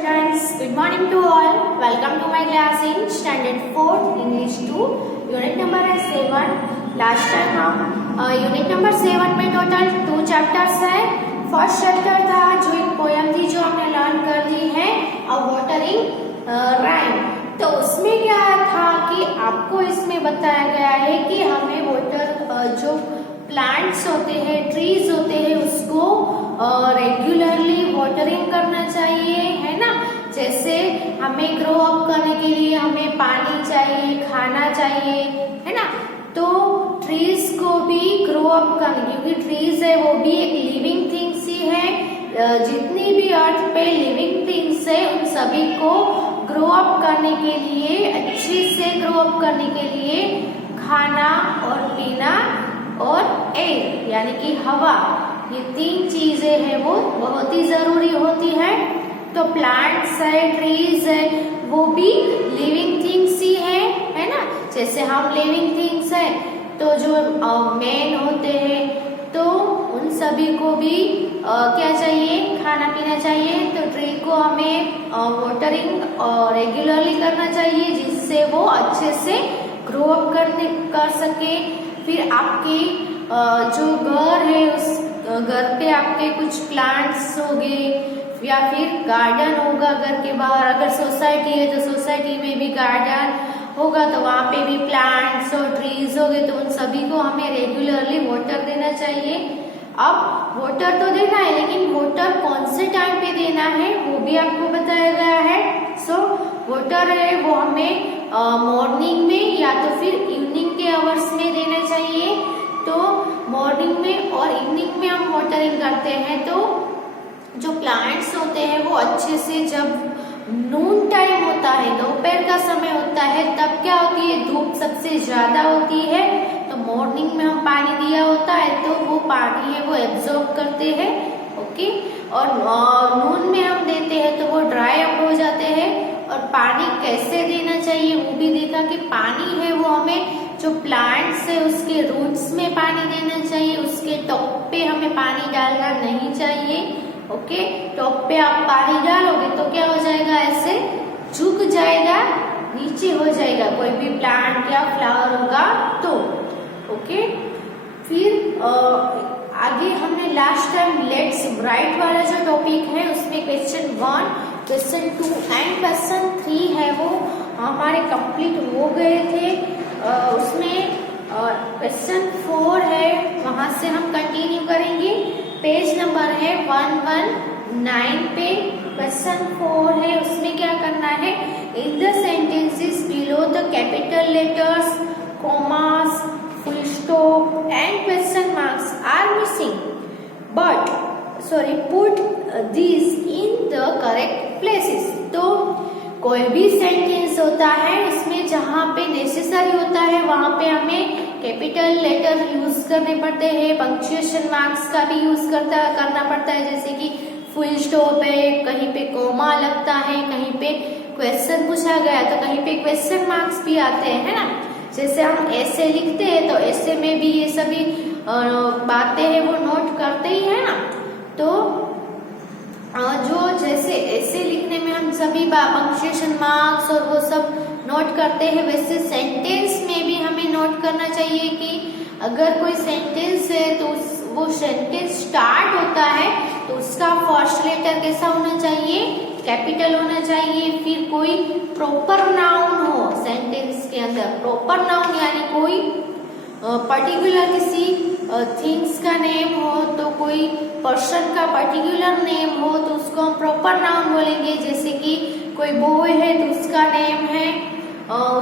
Students, good morning to all. Welcome to my class in Standard 4 English 2. Unit number है 7. Last time हम unit number 7 में total 2 chapters है. First chapter था जो एक poem थी जो हमने लर्न कर ली है, अ वाटरिंग राइम. तो उसमें क्या था कि आपको इसमें बताया गया है कि हमें वाटर जो प्लांट्स होते हैं, ट्रीज होते हैं, उसको रेगुलरली वाटरिंग करना चाहिए, है ना. जैसे हमें ग्रो अप करने के लिए हमें पानी चाहिए, खाना चाहिए, है ना. तो ट्रीज को भी ग्रो अप करने, क्योंकि ट्रीज है वो भी एक लिविंग थिंग्स ही है. जितनी भी अर्थ पे लिविंग थिंग्स है उन सभी को ग्रो अप करने के लिए, अच्छे से ग्रो अप करने के लिए खाना और पीना और एयर यानी कि हवा, ये 3 चीजें हैं वो बहुत ही जरूरी होती है. तो प्लांट्स है, ट्रीज है, वो भी लिविंग थिंग्स ही है ना. जैसे हम लिविंग थिंग्स है तो जो मैन होते हैं तो उन सभी को भी क्या चाहिए, खाना पीना चाहिए. तो ट्री को हमें वाटरिंग रेगुलरली करना चाहिए जिससे वो अच्छे से ग्रो अप कर सके. फिर आपके जो घर है उस घर पे आपके कुछ प्लांट्स होंगे या फिर गार्डन होगा घर के बाहर. अगर सोसाइटी है तो सोसाइटी में भी गार्डन होगा तो वहाँ पे भी प्लांट्स और ट्रीज होंगे. तो उन सभी को हमें रेगुलरली वाटर देना चाहिए. अब वाटर तो देना है, लेकिन वाटर कौन से टाइम पे देना है वो भी आपको बताया गया है. सो वाटर है वो हमें मॉर्निंग में या तो फिर इवनिंग के आवर्स में देना चाहिए. तो मॉर्निंग में और इवनिंग में हम वाटरिंग करते हैं तो जो प्लांट्स होते हैं वो अच्छे से, जब नून टाइम होता है, दोपहर का समय होता है, तब क्या होती है, धूप सबसे ज्यादा होती है. तो मॉर्निंग में हम पानी दिया होता है तो वो पानी है वो एब्जॉर्ब करते हैं. ओके. और नून में हम देते हैं तो वो ड्राई अप हो जाते हैं. और पानी कैसे देना चाहिए वो भी देखा कि पानी है वो हमें जो प्लांट्स है उसके रूट्स में पानी देना चाहिए, उसके टॉप पे हमें पानी डालना नहीं चाहिए. ओके. टॉप पे आप पानी डालोगे तो क्या हो जाएगा, ऐसे झुक जाएगा, नीचे हो जाएगा कोई भी प्लांट या फ्लावर होगा तो. ओके. फिर आगे हमने लास्ट टाइम लेट्स राइट वाला जो टॉपिक है उसमें क्वेश्चन 1, क्वेश्चन 2 एंड क्वेश्चन 3 है वो हमारे कंप्लीट हो गए थे. उसमें क्वेश्चन 4 है, वहां से हम कंटिन्यू करेंगे. पेज नंबर है 119 पे क्वेश्चन 4 है. उसमें क्या करना है, in the sentences below the capital letters, commas, full stop and question marks are missing, but put this in the correct places. तो कोई भी सेंटेंस होता है उसमें जहाँ पे नेसेसरी होता है वहां पे हमें कैपिटल लेटर यूज करने पड़ते हैं. पंक्चुएशन मार्क्स का भी यूज करना पड़ता है. जैसे कि फुल स्टॉप है, कहीं पे कोमा लगता है, कहीं पे क्वेश्चन पूछा गया तो कहीं पे क्वेश्चन मार्क्स भी आते हैं, है ना. जैसे हम ऐसे लिखते हैं तो ऐसे में भी ये सभी बातें हैं वो नोट करते ही है ना. तो जो जैसे ऐसे लिखने में हम सभी पंक्चुएशन मार्क्स और वो सब नोट करते हैं, वैसे सेंटेंस में भी हमें नोट करना चाहिए कि अगर कोई सेंटेंस है तो वो सेंटेंस स्टार्ट होता है तो उसका फर्स्ट लेटर कैसा होना चाहिए, कैपिटल होना चाहिए. फिर कोई प्रॉपर नाउन हो सेंटेंस के अंदर. प्रॉपर नाउन यानी कोई पर्टिकुलर किसी थिंग्स का नेम हो, तो कोई पर्सन का पर्टिकुलर नेम हो तो उसको हम प्रॉपर नाउन बोलेंगे. जैसे कि कोई बॉय है तो उसका नेम है,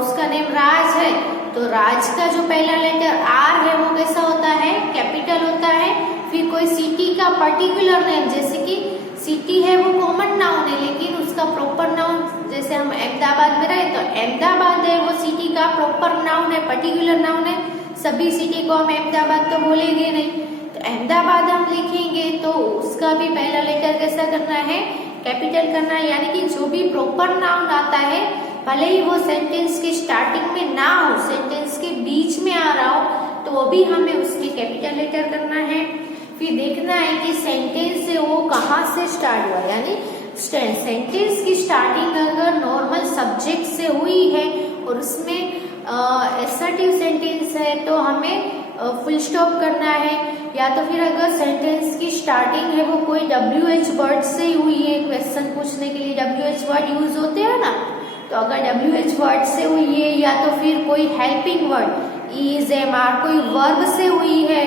उसका नेम राज है तो राज का जो पहला लेटर आर है वो कैसा होता है, कैपिटल होता है. फिर कोई सिटी का पर्टिकुलर नेम, जैसे कि सिटी है वो कॉमन नाउन है लेकिन उसका प्रॉपर नाउन, जैसे हम अहमदाबाद में रहे तो अहमदाबाद है वो सिटी का प्रॉपर नाउन है, पर्टिकुलर नाउन है. सभी सिटी को हम अहमदाबाद तो बोलेंगे नहीं, तो अहमदाबाद हम लिखेंगे तो उसका भी पहला लेटर कैसा करना है, कैपिटल करना है. यानी कि जो भी प्रॉपर नाउन आता है भले ही वो सेंटेंस की स्टार्टिंग में ना हो, सेंटेंस के बीच में आ रहा हो तो वो भी हमें उसके कैपिटल लेटर करना है. फिर देखना है कि सेंटेंस है वो कहाँ से स्टार्ट हुआ, यानी सेंटेंस की सब्जेक्ट से हुई है और उसमें एसर्टिव सेंटेंस है तो हमें फुल स्टॉप करना है, या तो फिर अगर सेंटेंस की स्टार्टिंग है वो कोई WH वर्ड से हुई है, क्वेश्चन पूछने के लिए WH वर्ड यूज होते हैं ना, तो अगर WH वर्ड से हुई है या तो फिर कोई helping word is am are कोई वर्ब से हुई है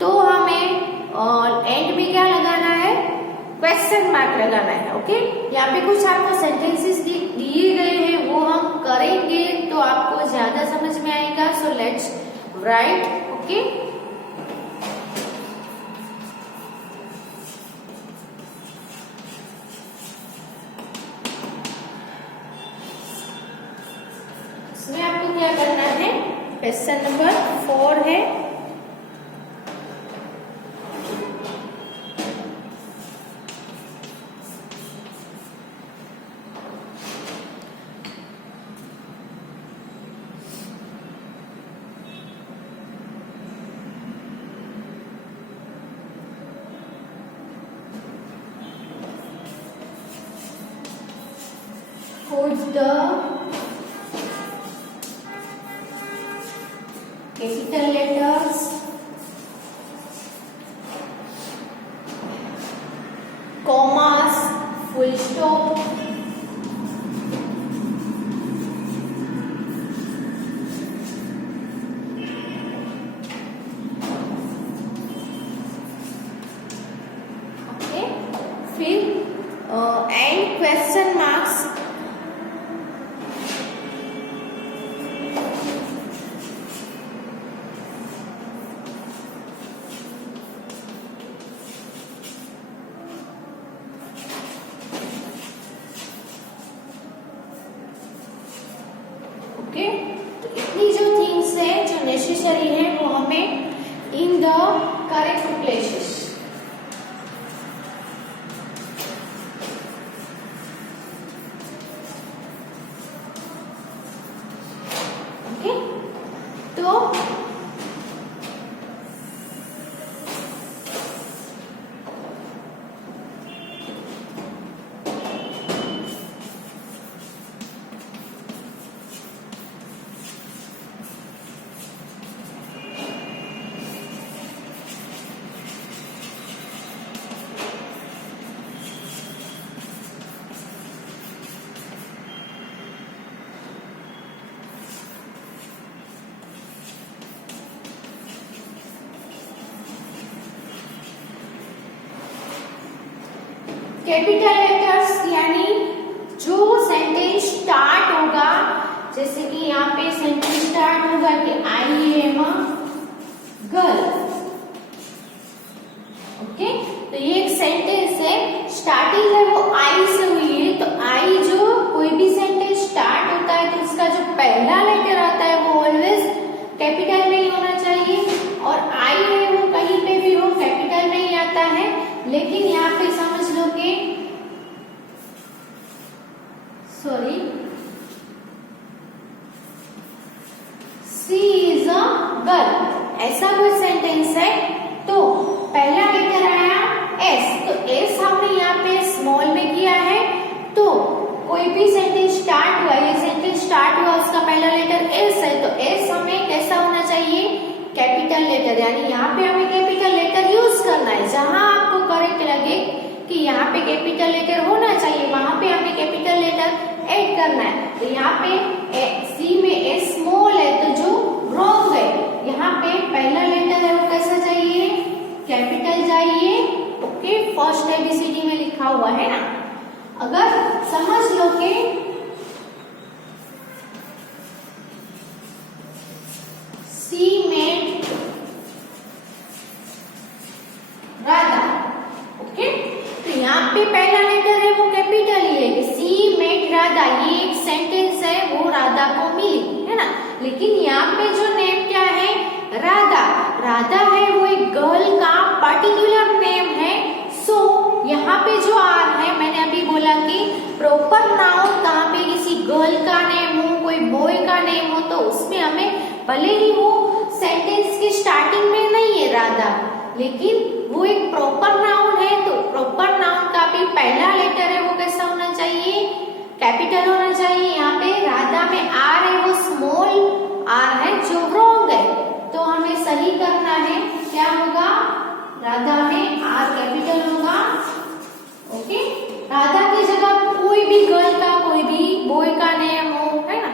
तो हमें एंड में क्या लगाना है, क्वेश्चन मार्क लगाना है। ओके, यहाँ पे कुछ आपको सेंटेंसेस दिए गए हैं वो हम करेंगे तो आपको ज्यादा समझ में आएगा। So let's write. ओके, इसमें आपको क्या करना है, क्वेश्चन नंबर 4 है। Put the capital letters, commas, full stop, okay, फिर and question marks, ओके। तो इतनी जो थिंग्स है जो नेसेसरी है वो हमें इन द करेक्ट प्लेसेस, ओके। तो कैपिटल लेटर्स यानी जो सेंटेंस स्टार्ट होगा, जैसे कि यहाँ पे सेंटेंस स्टार्ट होगा कि I am a girl. Okay, तो ये एक सेंटेंस है, स्टार्टिंग है वो आई से हुई है, तो आई जो कोई भी सेंटेंस स्टार्ट होता है तो उसका जो पहला लेटर आता है वो ऑलवेज कैपिटल में ही होना चाहिए, और आई है वो कहीं पे भी हो कैपिटल में ही आता है। लेकिन यहाँ पे समझ लो कि sorry she is a girl, ऐसा कोई सेंटेंस है तो पहला लेटर आया एस, तो एस हमने यहाँ पे स्मॉल में किया है, तो कोई भी सेंटेंस स्टार्ट हुआ, ये सेंटेंस स्टार्ट हुआ उसका पहला लेटर एस है, तो एस हमें कैसा होना चाहिए, कैपिटल लेटर, यानी यहाँ पे हमें कैपिटल लेटर यूज करना है। जहां आपको करेक्ट लगे कि यहाँ पे कैपिटल लेटर होना चाहिए वहां पे हमें कैपिटल लेटर ऐड करना है। तो यहाँ पे सी में एस स्मॉल है तो जो रॉन्ग है, यहाँ पे पहला लेटर है वो कैसा चाहिए, कैपिटल चाहिए। ओके, फर्स्ट ABCD में लिखा हुआ है ना, अगर समझ लो कि सी में राधा, ओके, तो यहाँ पे पहला लेटर है वो कैपिटल ही है कि सी मेट राधा, ये एक सेंटेंस है वो राधा को मिली है ना, लेकिन यहाँ पे जो नेम क्या है, राधा, राधा है वो एक गर्ल का पर्टिकुलर नेम है। सो यहाँ पे जो आर है, मैंने अभी बोला कि प्रॉपर नाउन कहाँ पे किसी गर्ल का नेम हो, कोई बॉय का नेम हो, तो उसमें हमें भले ही वो सेंटेंस की स्टार्टिंग में नहीं है राधा, लेकिन वो एक प्रॉपर नाउन है, तो प्रॉपर नाउन का भी पहला लेटर है वो कैसा होना चाहिए, कैपिटल होना चाहिए। यहाँ पे राधा में आर है वो स्मॉल आर है जो रॉन्ग है, तो हमें सही करना है। क्या होगा? राधा में आर कैपिटल होगा। ओके, राधा की जगह कोई भी गर्ल का कोई भी बॉय का नेम हो, है ना,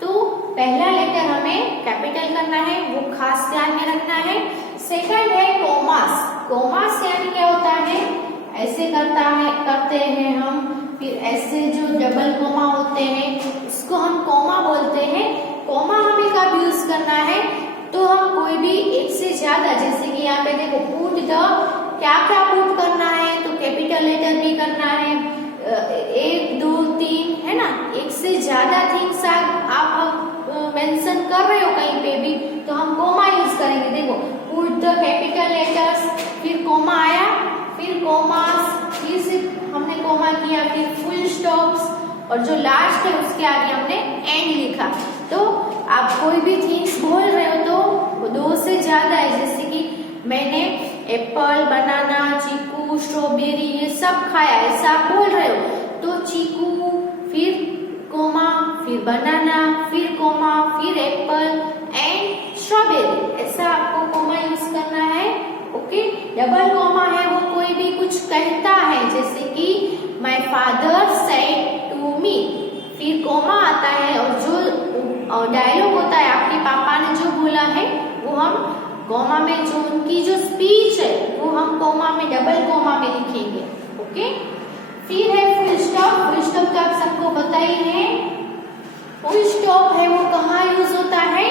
तो पहला लेटर हमें कैपिटल करना है, वो खास ध्यान में रखना है। सेकंड है कोमास। कोमास यानी क्या होता है? ऐसे करते हैं हम, फिर ऐसे जो डबल कोमा होते हैं उसको हम कोमा बोलते हैं। कोमा हमें कब यूज करना है? तो हम कोई भी एक से ज्यादा, जैसे कि यहाँ पे देखो पुट द, क्या क्या पुट करना है, तो कैपिटल लेटर भी करना है, 1 2 3, है ना, एक से ज्यादा थिंग्स आप मेंशन कर रहे हो कहीं पे भी, तो हम कोमा यूज करेंगे। देखो पुट द कैपिटल लेटर्स, फिर कोमा आया, फिर कोमास, फिर से हमने कोमा किया, फिर फुल स्टॉप्स, और जो लास्ट है उसके आगे हमने एंड लिखा। तो आप कोई भी थिंग्स बोल रहे हो तो 2 से ज्यादा है, जैसे कि मैंने एप्पल, बनाना, चीकू, स्ट्रॉबेरी ये सब खाया, ऐसा आप बोल रहे हो, तो चीकू, फिर कोमा, फिर बनाना, फिर कोमा, फिर एप्पल एंड स्ट्रॉबेरी, ऐसा आपको कोमा यूज करना है। ओके, डबल कोमा है वो कोई भी कुछ कहता है, जैसे कि my father said to me, फिर कोमा आता है, और जो डायलॉग होता है आपके पापा ने जो बोला है वो हम कोमा में, जो उनकी जो स्पीच है वो हम कोमा में, डबल कोमा में लिखेंगे। ओके, फिर है फुल स्टॉप। फुल स्टॉप तो आप सबको पता ही है। फुल स्टॉप है वो कहाँ यूज होता है?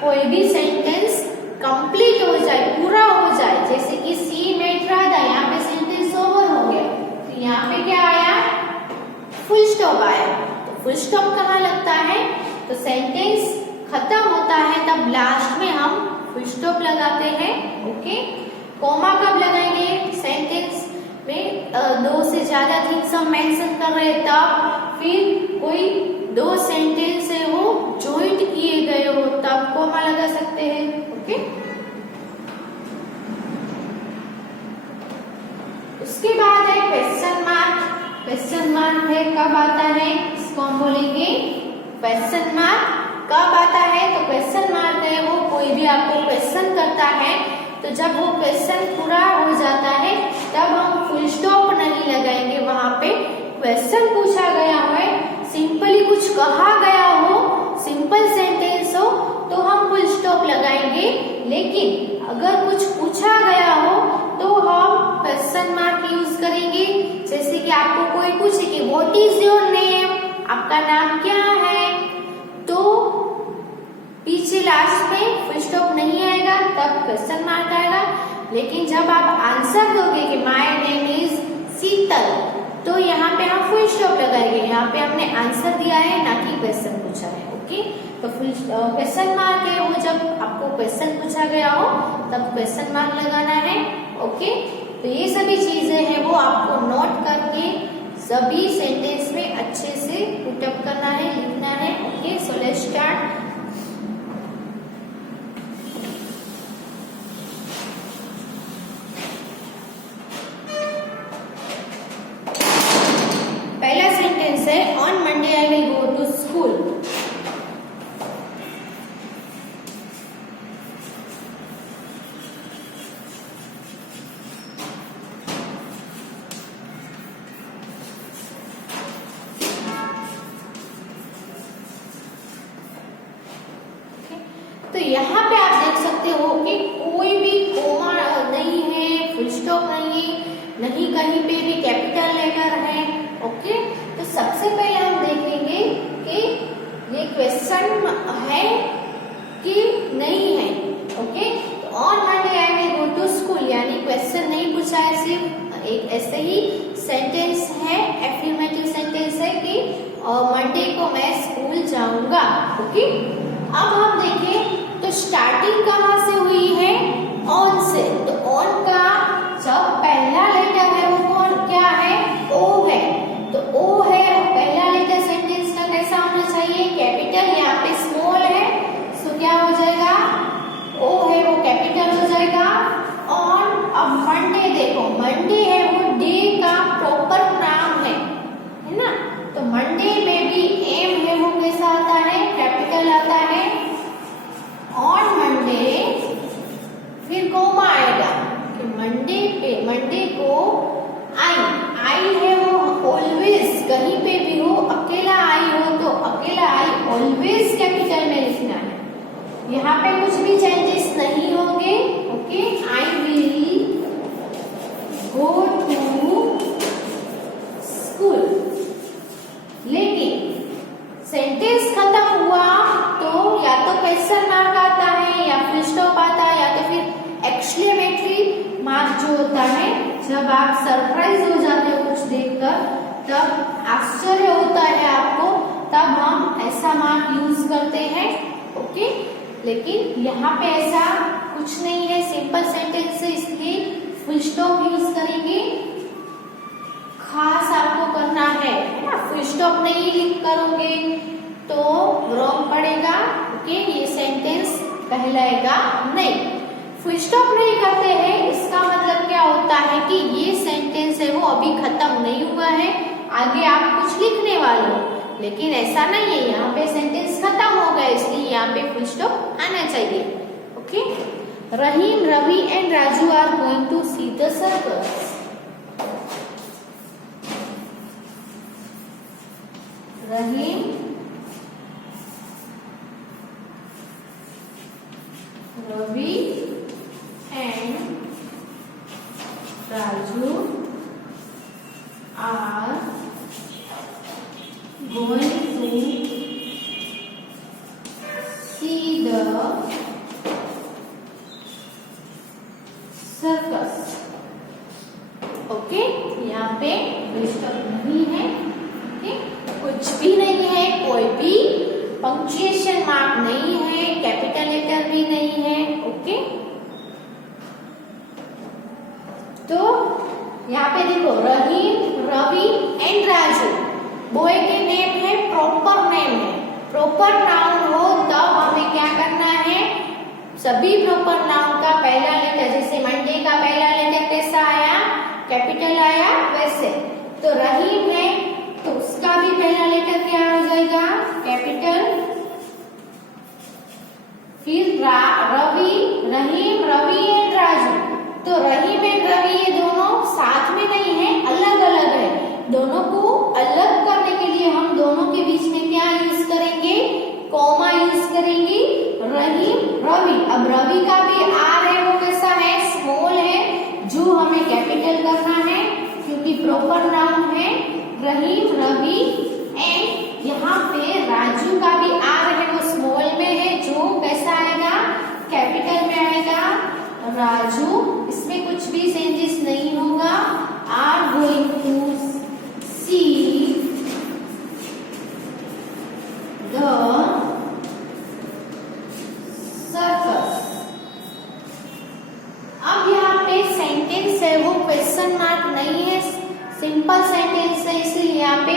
कोई भी सेंटेंस कंप्लीट हो जाए, पूरा हो जाए, जैसे कि सी मेट राधा, यहाँ पे सेंटेंस ओवर हो गया, तो यहाँ पे क्या आया? फुल स्टॉप आया। तो फुल स्टॉप कहाँ लगता है? तो सेंटेंस खत्म होता है तब लास्ट में हम फुल स्टॉप लगाते हैं। ओके, कोमा कब लगाएंगे? सेंटेंस में 2 से ज्यादा थिंग्स हम मेंशन कर रहे हैं तब, फिर कोई 2 सेंटेंस है वो ज्वाइंट किए गए हो तब कोमा लगा सकते हैं। ओके, उसके बाद है क्वेश्चन मार्क। क्वेश्चन मार्क है कब आता है? इसको हम बोलेंगे क्वेश्चन मार्क कब आता है? तो क्वेश्चन मार्क है वो कोई भी आपको क्वेश्चन करता है, तो जब वो क्वेश्चन पूरा हो जाता है तब हम फुल स्टॉप नहीं लगाएंगे। वहां पे क्वेश्चन पूछा गया है, सिंपली कुछ कहा गया हो, सिंपल सेंटेंस हो, तो हम फुल स्टॉप लगाएंगे। लेकिन अगर कुछ पूछा गया हो तो हम क्वेश्चन मार्क यूज करेंगे। जैसे कि आपको कोई पूछे कि व्हाट इज योर नेम, आपका नाम क्या है, तो पीछे लास्ट में फुल स्टॉप नहीं आएगा, तब क्वेश्चन मार्क आएगा। लेकिन जब आप आंसर दोगे कि माय नेम इज शीतल, तो यहाँ पे हम फुल स्टॉप लगाएंगे। यहाँ पे हमने आंसर दिया है, ना कि क्वेश्चन पूछा है। ओके, तो फुल क्वेश्चन मार्क है वो जब आपको क्वेश्चन पूछा गया हो तब क्वेश्चन मार्क लगाना है। ओके, तो ये सभी चीजें हैं वो आपको नोट करके सभी सेंटेंस में अच्छे से पुटअप करना है, लिखना है। Okay, so let's start. पहला सेंटेंस है on Monday I will go to school. तो यहाँ पे आप देख सकते हो कि कोई भी कोमा नहीं है, फुल स्टॉप नहीं है, नहीं कहीं पे भी कैपिटल लेटर है। ओके, तो सबसे पहले हम देखेंगे कि ये क्वेश्चन है कि नहीं है। ओके, तो on Monday I will go to school यानी क्वेश्चन नहीं पूछा है, सिर्फ एक ऐसे ही सेंटेंस है, एफर्मेटिव सेंटेंस है कि मंडे को मैं स्कूल जाऊंगा। ओके, अब हम देखें तो स्टार्टिंग कहाँ से हुई है? ऑन से। तो ऑन का जब पहला लेटर है वो कौन क्या है? ओ है। तो ओ है पहला लेटर सेंटेंस का कैसा होना चाहिए? कैपिटल। यहाँ पे स्मॉल है, सो क्या हो जाएगा? ओ है वो कैपिटल हो जाएगा। ऑन। अब मंडे देखो, मंडे है वो डे का प्रॉपर नाम है ना, तो मंडे में यहाँ पे कुछ भी चेंजेस नहीं होंगे। Okay, I will go to school. लेकिन सेंटेंस खत्म हुआ तो या तो क्वेश्चन मार्क आता है या फिर स्टॉप आता है या तो फिर एक्सक्लेमेटरी मार्क जो होता है। जब आप सरप्राइज हो जाते हो कुछ देखकर, तब आश्चर्य होता है आपको, तब हम ऐसा मार्क यूज करते हैं। ओके, लेकिन यहाँ पे ऐसा कुछ नहीं है, सिंपल सेंटेंस है, इसलिए फुल स्टॉप यूज करेंगे। खास आपको करना है ना, फुल स्टॉप नहीं लिख करोगे तो रॉन्ग पड़ेगा। ओके, ये सेंटेंस कहलाएगा नहीं। फुल स्टॉप नहीं करते हैं, इसका मतलब क्या होता है कि ये सेंटेंस है वो अभी खत्म नहीं हुआ है, आगे आप कुछ लिखने वाले हो। लेकिन ऐसा नहीं है, यहाँ पे सेंटेंस खत्म हो गया, इसलिए यहाँ पे फुल स्टॉप आना चाहिए। Okay, Rahim, Ravi and Raju are going to see the circus. Rahim, Ravi and Raju आर going to see the circus। Okay, यहाँ पे डिस्टर्ब नहीं है। ओके, कुछ भी नहीं है, कोई भी पंक्चुएशन मार्क नहीं है, कैपिटल लेटर भी नहीं है। ओके, तो यहाँ पे देखो रहीम, रवि एंड राजू, बॉय के नेम है, प्रॉपर नेम है। प्रॉपर नाउन हो तब हमें क्या करना है, सभी प्रॉपर नाउन का पहला लेटर, जैसे मंडे का पहला लेटर कैसा आया, कैपिटल आया, वैसे तो रहीम है तो उसका भी पहला लेटर क्या हो जाएगा, कैपिटल। फिर रवि, रहीम, रवि एंड राजू, तो रहीम एंड रवि ये दोनों साथ में नहीं है, अलग अलग है। दोनों को अलग करने के लिए हम दोनों के बीच में क्या यूज करेंगे, कॉमा यूज करेंगे। रहीम, रवि, अब रवि का भी आर है वो कैसा है, स्मॉल है, जो हमें कैपिटल करना है क्योंकि प्रॉपर नाउन है। रहीम, रवि एंड यहाँ पे राजू का भी आर है, वो स्मॉल में है, जो कैसा आएगा, कैपिटल में आएगा। राजू, इसमें कुछ भी चेंजेस नहीं होगा। Are going to see the circus. अब यहाँ पे सेंटेंस है वो क्वेश्चन मार्क नहीं है, सिंपल सेंटेंस है, इसलिए यहाँ पे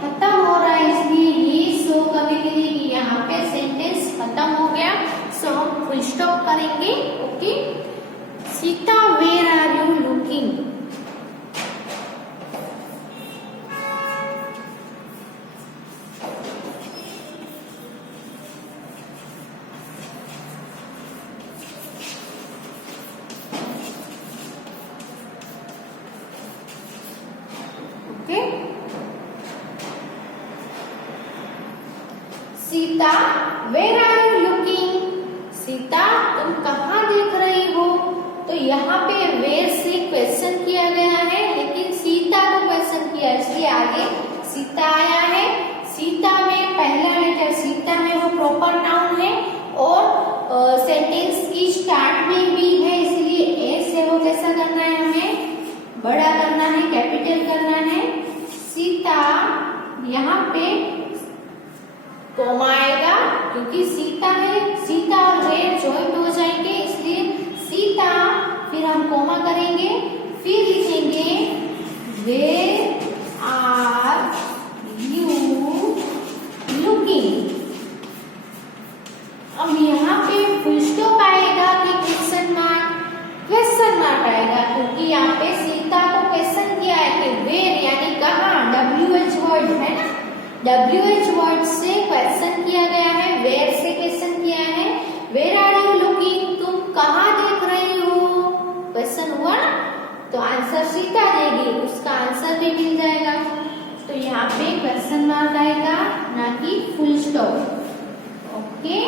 खत्म हो रहा है, इसलिए ये शो करने के लिए कि यहाँ पे सेंटेंस खत्म हो गया, सो हम फुल स्टॉप करेंगे। Okay, Sita, where are you looking. Sita, where are you looking. Sita, तुम कहाँ देख रही हो। तो यहाँ पे वेयर से क्वेश्चन किया गया है, लेकिन सीता को क्वेश्चन किया, इसलिए आगे सीता आया है। सीता में पहला लेटर सीता में वो प्रॉपर नाउन है और सेंटेंस की स्टार्ट में भी है, इसलिए एस है वो कैसा करना है, हमें बड़ा करना है, कैपिटल करना है। सीता, यहाँ पे कॉमा आएगा क्योंकि सीता है, सीता और वेयर जॉइंट हो जाएंगे, इसलिए सीता, फिर हम कॉमा करेंगे, फिर लिखेंगे वेयर आर यू लुकिंग। अब यहाँ पे फुल स्टॉप आएगा कि क्वेश्चन मार्क, क्वेश्चन मार्क आएगा क्योंकि यहाँ पे सीता को क्वेश्चन किया है कि वेयर यानी कहाँ, WH वर्ड है ना, WH वर्ड से क्वेश्चन किया गया है, वेयर से क्वेश्चन किया है। वेयर आर यू लुकिंग, तुम कहाँ देख रही हो, क्वेश्चन हुआ ना, तो आंसर सीता देगी, उसका आंसर भी मिल जाएगा। तो यहाँ पे क्वेश्चन मार्क आएगा, ना कि फुल स्टॉप। ओके,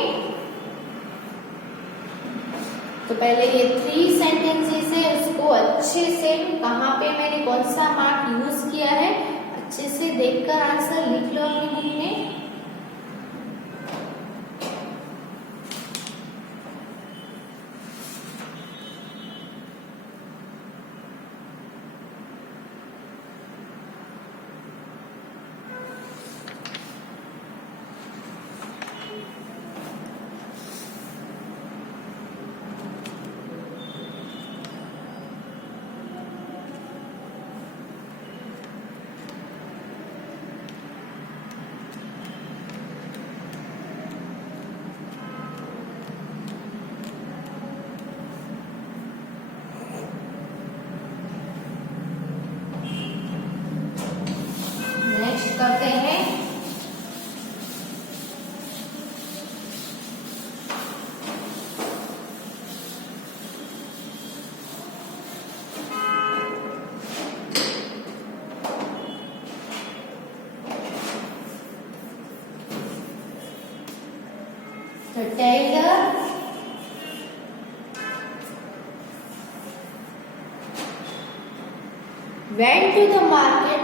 तो पहले ये 3 सेंटेंसेस है, उसको अच्छे से कहाँ पे मैंने कौन सा मार्क यूज किया है अच्छे से देखकर आंसर लिख लो अपनी बुक में। करते हैं तो Taylor went to the market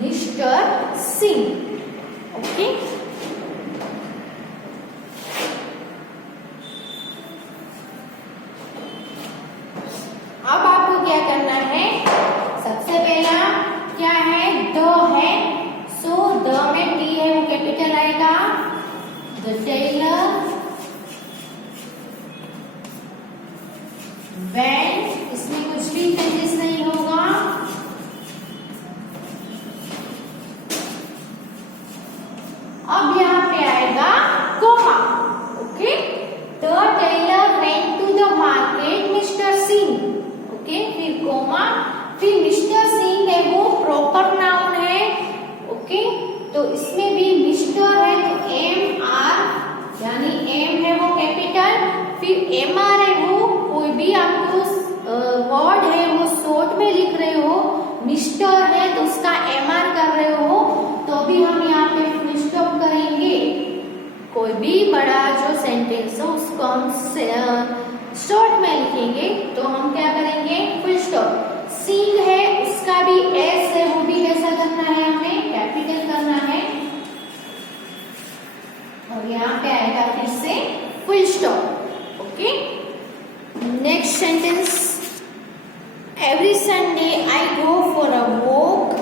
Mr. Singh. Okay. अब आपको क्या करना है, सबसे पहला क्या है, द है, सो द में टी है वो कैपिटल आएगा, द टेलर वेंट, इसमें कुछ भी चेंजेस नहीं होगा, अब यहाँ पे आएगा comma. Okay, the tailor went to the market mister Singh. Okay, फिर कोमा, फिर मिस्टर सिंह है वो प्रॉपर नाउन है। ओके, तो इसमें भी मिस्टर है तो एम आर, यानी एम है वो कैपिटल, फिर एम आर है वो कोई भी आपको वर्ड है वो शॉर्ट में लिख रहे हो, मिस्टर है तो उसका एम आर कर रहे हो, तो भी हम यहाँ पे फुल स्टॉप करेंगे। कोई भी बड़ा जो सेंटेंस हो उसको हम शॉर्ट में लिखेंगे, तो हम क्या करेंगे, फुल स्टॉप। सिंह है उसका भी एस है वो भी कैसा करना है, हमें कैपिटल करना है, और यहाँ पे आएगा फिर से full stop. Okay, next sentence, every Sunday I go for a walk,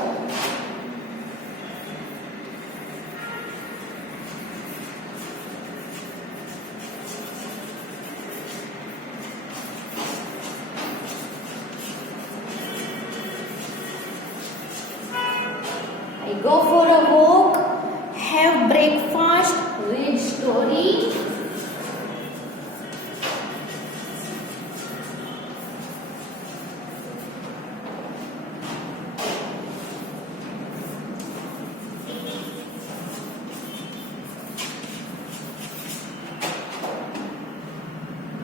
I go for a walk, have breakfast, read story.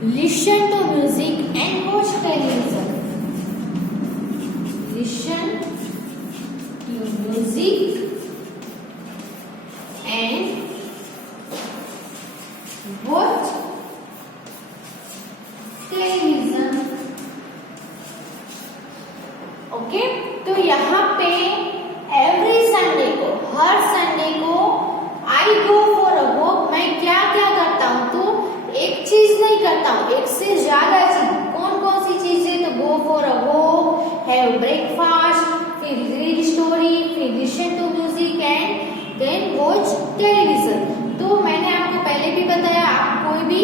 Listen to music and watch television. Listen to music and watch television. Okay, तो यहाँ पे every Sunday को, हर Sunday को आई गो for a walk, मैं क्या क्या करता हूँ, तो एक चीज नहीं करता हूँ, एक से ज्यादा चीज। कौन कौन सी चीजें, तो go for a walk, have breakfast, फिर रीड स्टोरी, फिर listen to music and then watch television. तो मैंने आपको पहले भी बताया, आप कोई भी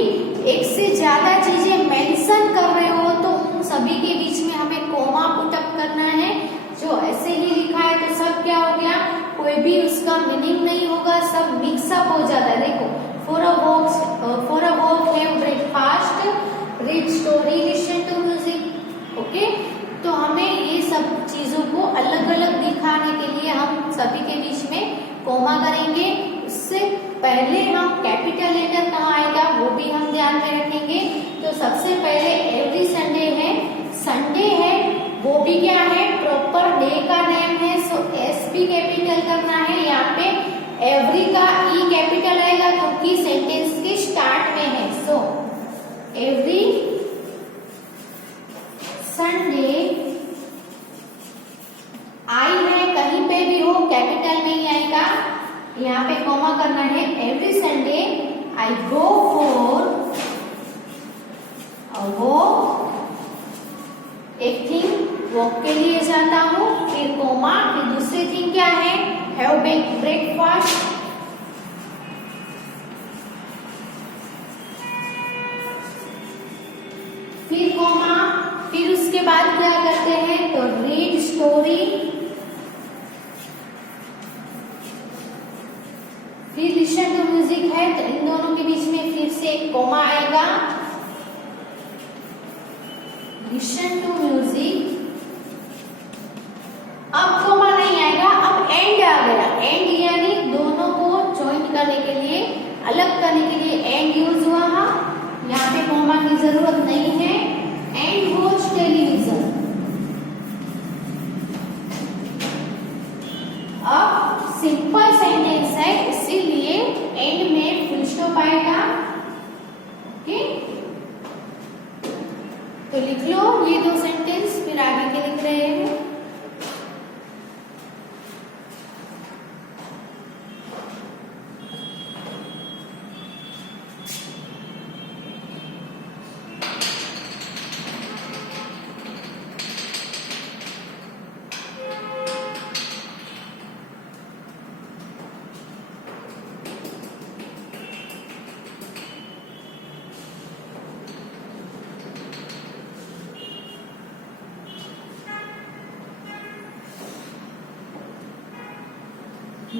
एक से ज्यादा चीजें मेंशन कर रहे हो तो उन सभी के बीच में हमें कोमा पुटअप करना है। जो ऐसे ही लिखा है तो सब क्या हो गया, कोई भी उसका मीनिंग नहीं होगा, सब मिक्सअप हो जाता है। देखो, for a walk, have breakfast, read story, listen to music. Okay, तो हमें ये सब चीजों को अलग अलग दिखाने के लिए हम सभी के बीच में कोमा करेंगे। उससे पहले हम कैपिटल लेटर कहाँ आएगा वो भी हम ध्यान में रखेंगे। तो तो सबसे पहले एवरी संडे है, संडे है वो भी क्या है, प्रॉपर डे का नेम है, सो एस भी कैपिटल करना है। यहाँ पे एवरी का ई कैपिटल आएगा क्योंकि सेंटेंस के स्टार्ट में है। सो एवरी संडे, आई है कहीं पे भी हो कैपिटल नहीं आएगा, यहाँ पे कॉमा करना है। Every Sunday I go for walk, एक थिंग वॉक के लिए जाता हूँ, फिर कोमा, फिर दूसरी थिंग क्या है, हैव ब्रेकफास्ट, फिर कोमा, फिर उसके बाद क्या करते हैं तो रीड स्टोरी, फिर लिसन टू म्यूजिक है तो इन दोनों के बीच में फिर से एक कोमा आएगा, लिसन टू म्यूजिक, अब कोमा नहीं आएगा, अब एंड आ गया, एंड यानी दोनों को ज्वाइन करने के लिए, अलग करने के लिए एंड यूज हुआ। यहाँ पे कोमा की जरूरत नहीं है। एंड वॉच टेलीविजन, अब सिंपल सेंटेंस है इसीलिए एंड में फुल स्टॉप आएगा। ओके, तो लिख लो ये दो सेंटेंस, फिर आगे के लिख रहे हैं।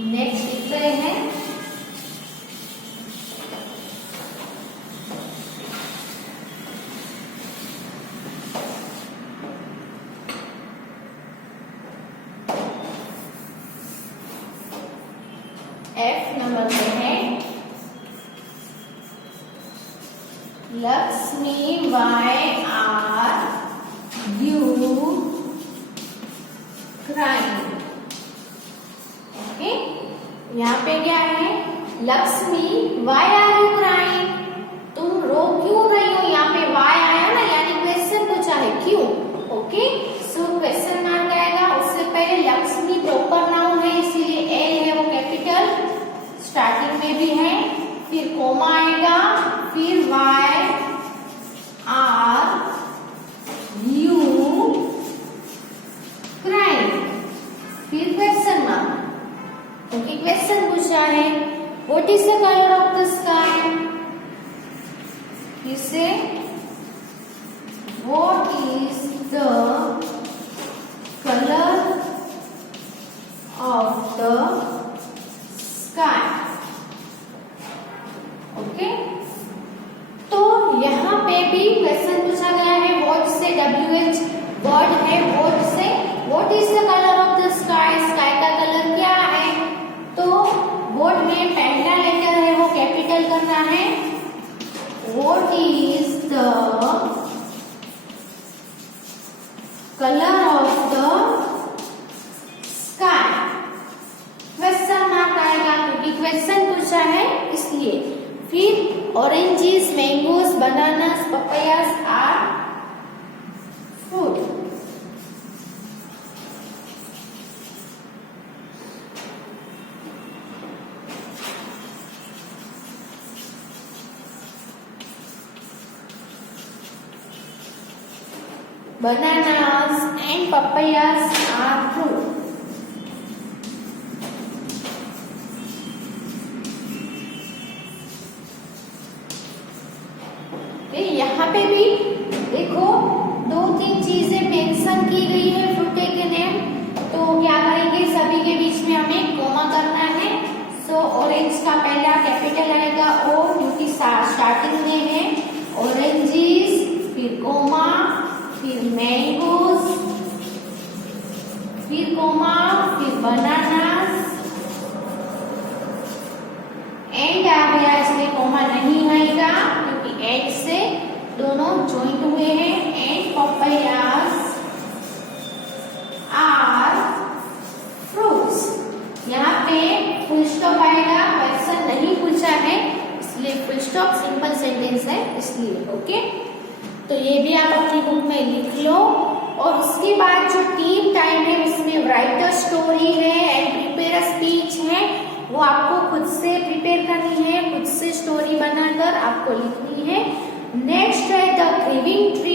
नेक्स्ट लिख रहे हैं एफ नंबर पे है Lakshmi why are you crying. यहाँ पे क्या है, Lakshmi why are you crying, तुम रो क्यों रही हो, यहाँ पे वाई आया ना यानी क्वेश्चन पूछा है क्यों। ओके, सो क्वेश्चन मार्क आएगा, उससे पहले लक्ष्मी प्रॉपर नाउन है इसीलिए एल है वो कैपिटल स्टार्टिंग में भी है, फिर कोमा आएगा, फिर वाई आर यू क्राइंग, फिर क्वेश्चन मार्क। ओके, क्वेश्चन पूछा है what is the colour of the sky, फिर से what is the colour of the sky. Okay, तो यहाँ पे भी क्वेश्चन पूछा गया है, व्हाट से WH वर्ड है, व्हाट से what is the colour of the sky, sky का कलर क्या है, तो वर्ड में पहला लेटर है वो कैपिटल करना है। What is the colour of the sky, question mark आएगा क्योंकि क्वेश्चन पूछा है इसलिए। फिर oranges, mangoes, bananas, papayas are fruit. Bananas and papayas are fruit. यहाँ पे भी देखो दो तीन चीजें मेंशन की गई है फ्रूटे के नेम, तो क्या करेंगे सभी के बीच में हमें कोमा करना है। सो ऑरेंज का पहला कैपिटल आएगा ओ क्योंकि स्टार्टिंग में है, ऑरेंजेस, फिर कोमा, फिर मैंगोस, फिर कोमा, फिर बनानास, एंड आ गया इसमें कोमा नहीं आएगा क्योंकि एंड से दोनों ज्वाइंट हुए हैं एंड पपायास आर फ्रूट्स। यहाँ पे फुल स्टॉप आएगा, क्वेश्चन नहीं पूछा है इसलिए फुल स्टॉप सिंपल सेंटेंस है इसलिए। ओके, तो ये भी आप अपनी बुक में लिख लो। और उसके बाद जो टीम टाइम है उसमें राइट अ स्टोरी है एंड प्रिपेयर अ स्पीच है, वो आपको खुद से प्रिपेयर करनी है, खुद से स्टोरी बनाकर आपको लिखनी है। नेक्स्ट है द गिविंग ट्री।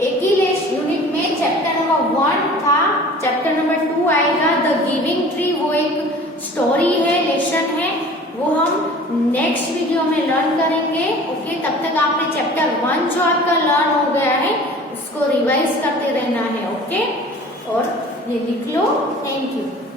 एक ही यूनिट में चैप्टर नंबर 1 था, चैप्टर नंबर 2 आएगा द गिविंग ट्री। वो एक स्टोरी है, लेसन है, वो हम नेक्स्ट वीडियो में लर्न करेंगे। ओके, तब तक आपने चैप्टर 1 जो आपका लर्न हो गया है उसको रिवाइज करते रहना है। ओके, और ये लिख लो। Thank you.